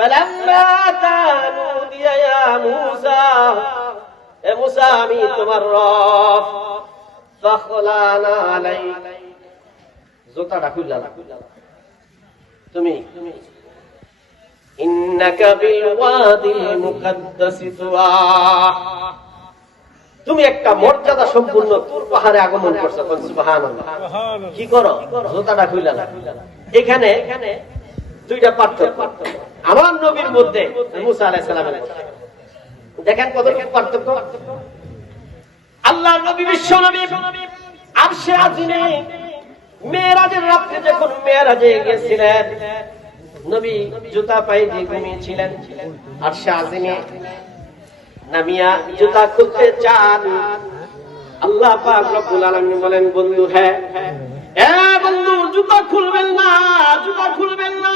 ফালাম্মা তানুদিয়া ইয়া মূসা, এ মূসা আমি তোমার রব। ফাখলানা আলাইক, জুতাটা খুললা তুমি ইন্নাকা বিল ওয়াদিল মুকাদ্দাসি তুয়া, তুমি একটা মর্যাদা সম্পূর্ণ তুর পাহাড়ে আগমন করছো। সুবহানাল্লাহ। কি করো? জুতাটা খুললা। এখানে দুইটা পার্থক্য আমার নবীর মধ্যে, মুসা আলাইহিস সালামের মধ্যে। দেখেন কত পার্থক্য। আল্লাহর নবী, বিশ্ব নবী আরশে আজিমে মেরাজের রাতে যখন মেরাজে গেছিলেন, নবী জুতা পায়ে দিয়ে ঘুমিয়েছিলেন। আরশে আজিমে নামিয়া জুতা খুলতে চান, আল্লাহ পাক রব্বুল আলামিন বলেন, বন্ধু হ্যাঁ বন্ধু জুতা খুলবেন না, জুতা খুলবেন না।